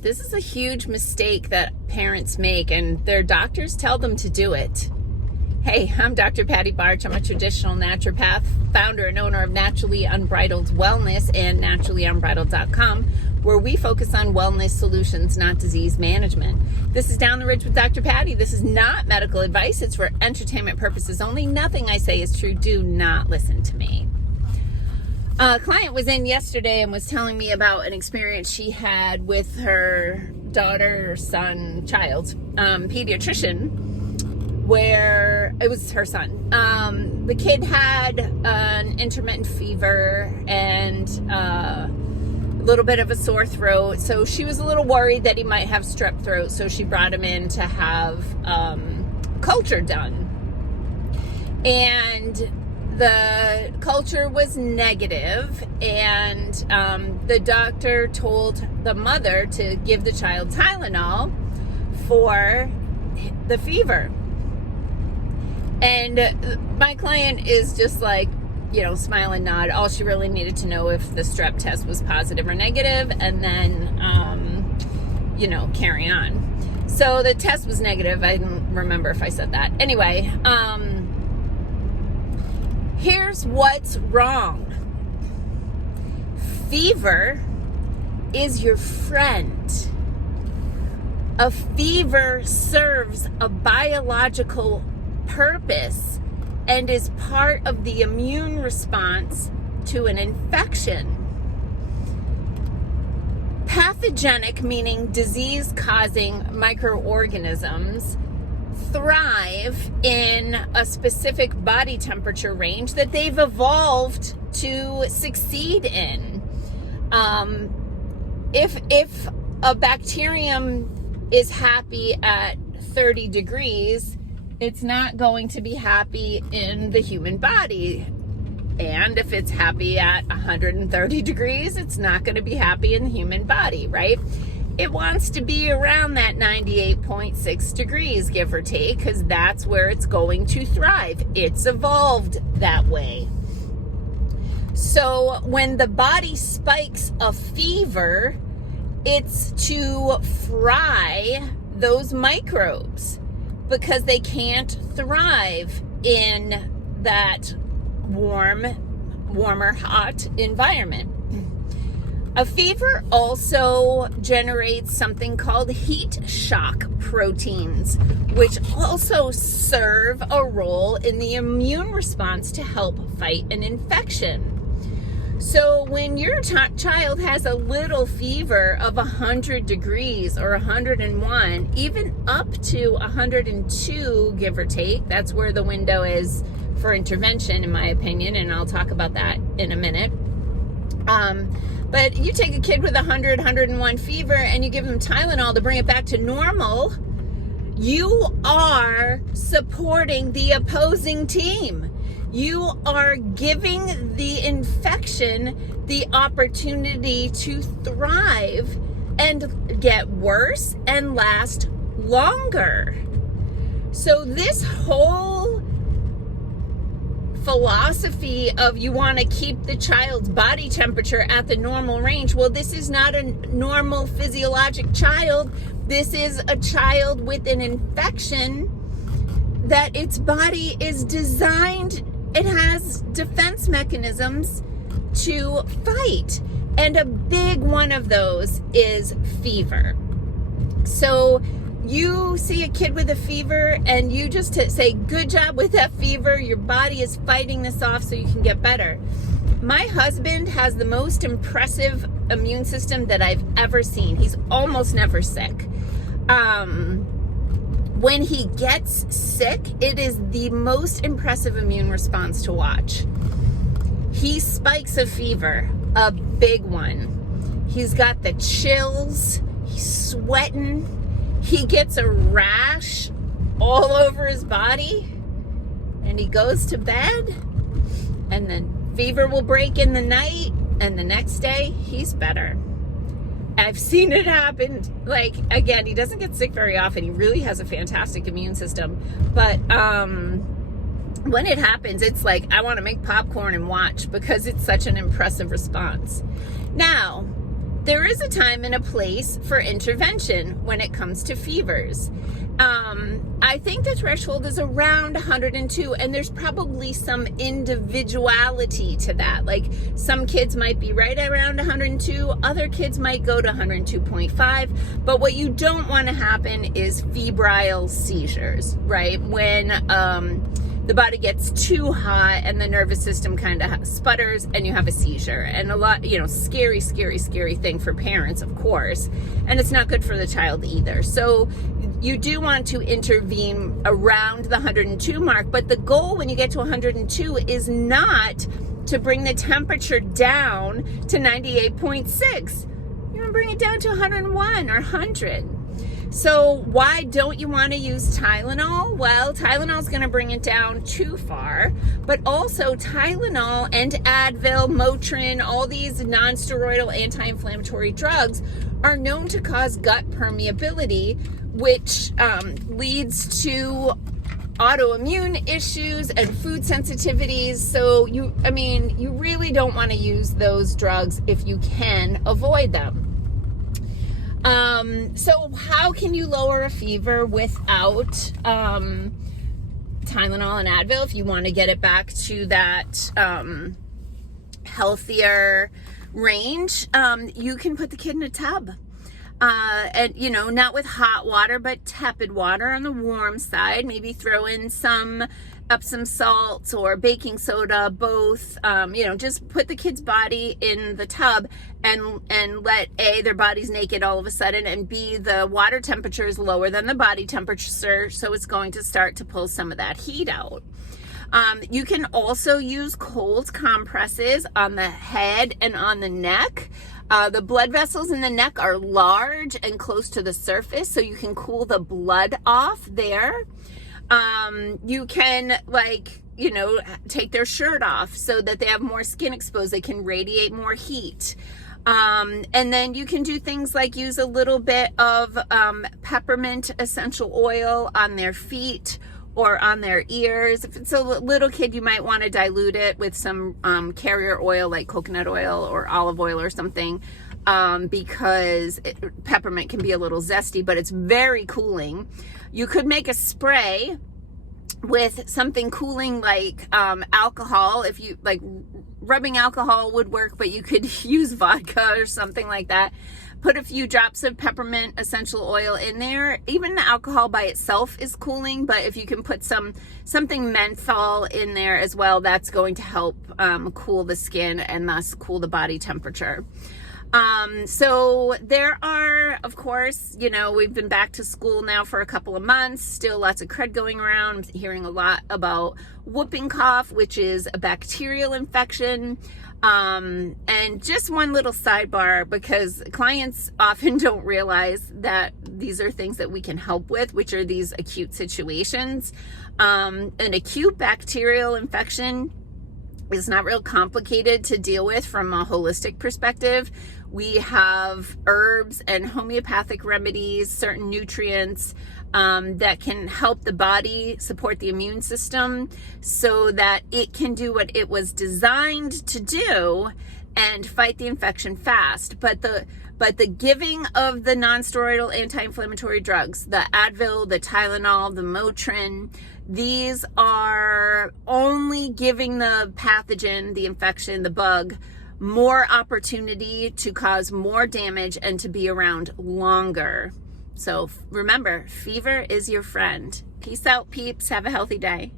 This is a huge mistake that parents make, and their doctors tell them to do it. Hey, I'm Dr. Patty Barch. I'm a traditional naturopath, founder and owner of Naturally Unbridled Wellness and naturallyunbridled.com, where we focus on wellness solutions, not disease management. This is Down the Ridge with Dr. Patty. This is not medical advice. It's for entertainment purposes only. Nothing I say is true. Do not listen to me. A client was in yesterday and was telling me about an experience she had with her daughter, son, child, pediatrician, where it was her son. The kid had an intermittent fever and a little bit of a sore throat. So she was a little worried that he might have strep throat. So she brought him in to have culture done. And the culture was negative, and the doctor told the mother to give the child Tylenol for the fever. And my client is just like, smile and nod. All she really needed to know if the strep test was positive or negative, and then, carry on. So the test was negative. I don't remember if I said that. Anyway, here's what's wrong. Fever is your friend. A fever serves a biological purpose and is part of the immune response to an infection. Pathogenic, meaning disease-causing microorganisms, thrive in a specific body temperature range that they've evolved to succeed in. If a bacterium is happy at 30 degrees, it's not going to be happy in the human body. And if it's happy at 130 degrees, it's not going to be happy in the human body, right? It wants to be around that 98.6 degrees, give or take, because that's where it's going to thrive. It's evolved that way. So when the body spikes a fever, it's to fry those microbes because they can't thrive in that warmer, hot environment. A fever also generates something called heat shock proteins, which also serve a role in the immune response to help fight an infection. So when your child has a little fever of 100 degrees or 101, even up to 102, give or take, that's where the window is for intervention, in my opinion, and I'll talk about that in a minute. But you take a kid with 100, 101 fever and you give them Tylenol to bring it back to normal, you are supporting the opposing team. You are giving the infection the opportunity to thrive and get worse and last longer. So this whole philosophy of you want to keep the child's body temperature at the normal range. Well, this is not a normal physiologic child. This is a child with an infection that its body is designed, it has defense mechanisms to fight. And a big one of those is fever. So you see a kid with a fever and you just say, good job with that fever. Your body is fighting this off so you can get better. My husband has the most impressive immune system that I've ever seen. He's almost never sick. When he gets sick, it is the most impressive immune response to watch. He spikes a fever, a big one. He's got the chills, he's sweating. He gets a rash all over his body and he goes to bed, and then fever will break in the night and the next day he's better. I've seen it happen. Like, again, he doesn't get sick very often. He really has a fantastic immune system. But when it happens, it's like I want to make popcorn and watch because it's such an impressive response. Now, there is a time and a place for intervention when it comes to fevers. I think the threshold is around 102, and there's probably some individuality to that. Like some kids might be right around 102, other kids might go to 102.5, but what you don't want to happen is febrile seizures, right? When the body gets too hot and the nervous system kind of sputters and you have a seizure. And a lot, scary, scary, scary thing for parents, of course. And it's not good for the child either. So you do want to intervene around the 102 mark, but the goal when you get to 102 is not to bring the temperature down to 98.6. You want to bring it down to 101 or 100. So why don't you want to use Tylenol? Well, Tylenol is going to bring it down too far, but also Tylenol and Advil, Motrin, all these non-steroidal anti-inflammatory drugs are known to cause gut permeability, which leads to autoimmune issues and food sensitivities. So you really don't want to use those drugs if you can avoid them. So how can you lower a fever without Tylenol and Advil if you want to get it back to that healthier range? You can put the kid in a tub. And not with hot water, but tepid water on the warm side. Maybe throw in some Epsom salts or baking soda, both. Just put the kid's body in the tub and let A, their body's naked all of a sudden, and B, the water temperature is lower than the body temperature, so it's going to start to pull some of that heat out. You can also use cold compresses on the head and on the neck. The blood vessels in the neck are large and close to the surface, so you can cool the blood off there. You can take their shirt off so that they have more skin exposed. They can radiate more heat. And then you can do things like use a little bit of peppermint essential oil on their feet or on their ears. If it's a little kid, you might want to dilute it with some carrier oil like coconut oil or olive oil or something, because peppermint can be a little zesty, but it's very cooling. You could make a spray with something cooling like alcohol. If you like, rubbing alcohol would work, but you could use vodka or something like that. Put a few drops of peppermint essential oil in there. Even the alcohol by itself is cooling, but if you can put something menthol in there as well, that's going to help cool the skin and thus cool the body temperature. So there are, of course, we've been back to school now for a couple of months, still lots of crud going around. I'm hearing a lot about whooping cough, which is a bacterial infection. And just one little sidebar, because clients often don't realize that these are things that we can help with, which are these acute situations. An acute bacterial infection is not real complicated to deal with from a holistic perspective. We have herbs and homeopathic remedies, certain nutrients that can help the body support the immune system so that it can do what it was designed to do and fight the infection fast. But the giving of the non-steroidal anti-inflammatory drugs, the Advil, the Tylenol, the Motrin, these are only giving the pathogen, the infection, the bug, more opportunity to cause more damage and to be around longer. So remember, fever is your friend. Peace out, peeps. Have a healthy day.